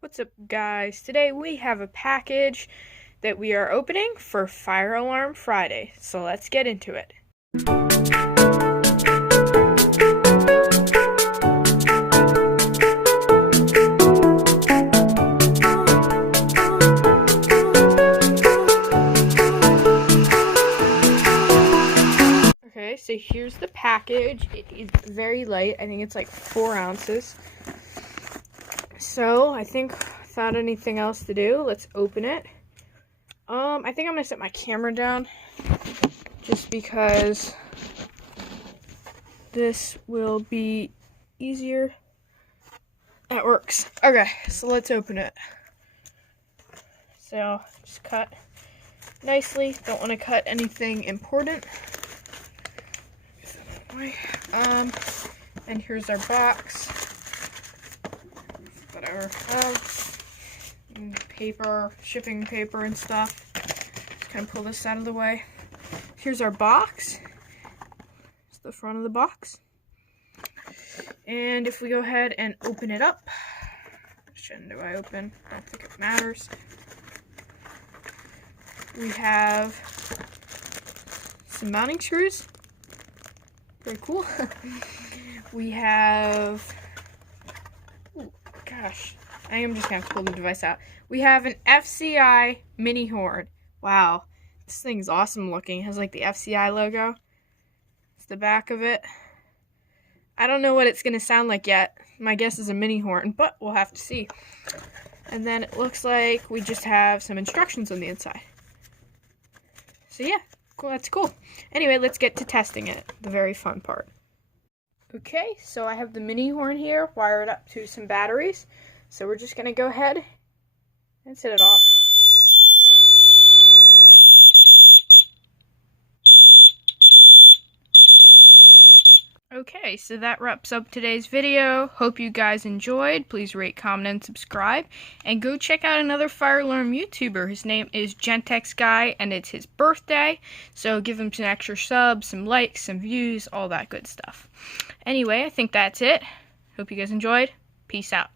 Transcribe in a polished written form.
What's up, guys? Today we have a package that we are opening for Fire Alarm Friday, so let's get into it. Okay, so here's the package. It is very light. I think it's like 4 ounces. So, I think without anything else to do, let's open it. I think I'm gonna set my camera down just because this will be easier. That works. Okay, so let's open it. So, just cut nicely. Don't want to cut anything important. And here's our box. Whatever. Paper, shipping paper and stuff. Just kind of pull this out of the way. Here's our box. It's the front of the box. And if we go ahead and open it up, which end do I open? I don't think it matters. We have some mounting screws. Very cool. We have, oh gosh, I am just gonna pull the device out. We have an FCI mini horn. Wow, this thing's awesome looking. It has like the FCI logo. It's the back of it. I don't know what it's gonna sound like yet. My guess is a mini horn, but we'll have to see. And then it looks like we just have some instructions on the inside. So yeah, cool. That's cool. Anyway, let's get to testing it, the very fun part. Okay, so I have the mini horn here wired up to some batteries. So we're just gonna go ahead and set it off. Okay, so that wraps up today's video. Hope you guys enjoyed. Please rate, comment, and subscribe. And go check out another Fire Alarm YouTuber. His name is Gentex Guy, and it's his birthday. So give him some extra subs, some likes, some views, all that good stuff. Anyway, I think that's it. Hope you guys enjoyed. Peace out.